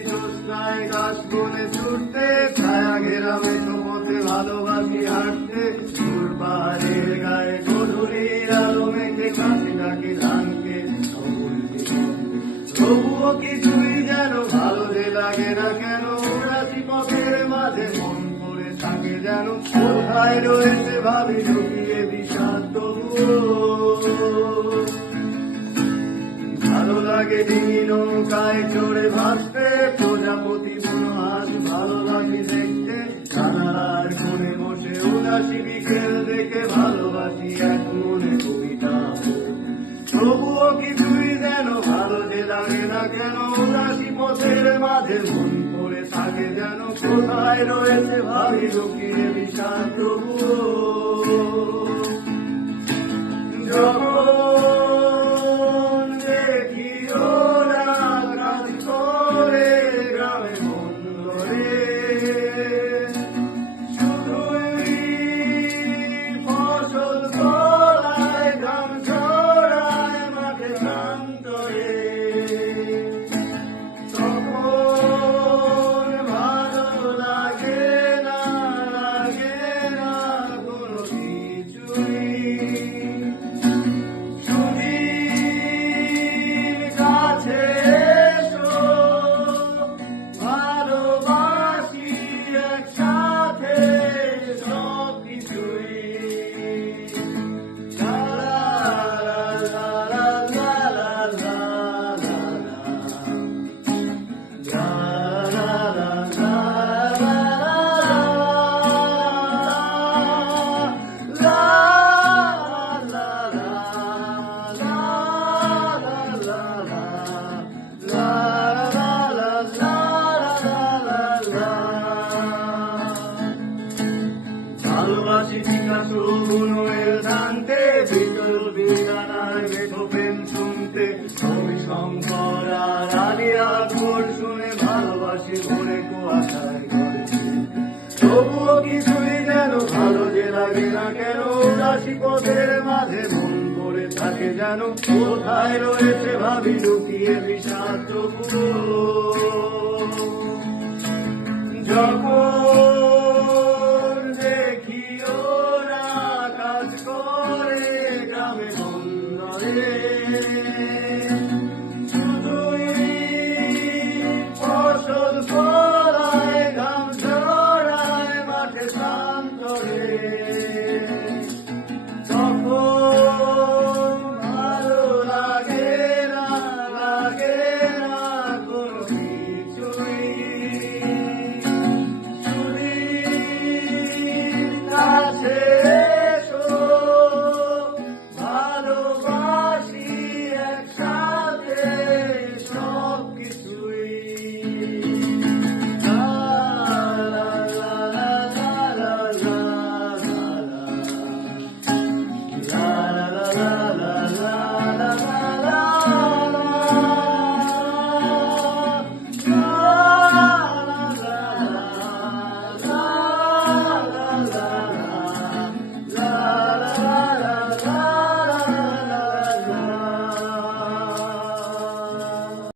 ভালোবাসি বনে ছুটতে ছায়া ঘেরামে সমতে ভালোবাসি হাঁটতে সুর পাহাড়ের গায়ে গধুলির আলো মেঘে কাছে ডাকে ধানকে। তবুও কিছুই যেন ভালো যে লাগে না কেন মাঝে মন পড়ে থাকে যেন কোথায় রয়েছে ভাবি লুকিয়ে বিষাদ তবুও ভালো লাগে ডিঙি নৌকায় চড়ে ভাসতে প্রজাপতি মনোহাস ভালো লাগে দেখতে। কানাড়ার কোণে বসে উদাসী বিকেল দেখে ভালোবাসি এক মনে কবিতা। তবুও কিছুই যেন ভালো যে লাগে না কেন, উদাসী পথের মাঝে মন পড়ে থাকে যেন। কোথায় রয়েছে ভাবি লুকিয়ে বিষাদ তবুও। ভালোবাসি পিকাসো বুনোয়ের জানতে ভিতর বিদানায় বেঠো প্রেম শুনতে। কবি শঙ্কর আর আলিয়া শুনে ভালোবাসি ভরে কুয়াশায় ফিরতে। তবুও কিছুই যেন ভালো যে লাগে না কেন, উদাসী পথের মাঝে মন পড়ে থাকে যেন। কোথায় রয়েছে ভাবি লুকিয়ে বিষাদ যখন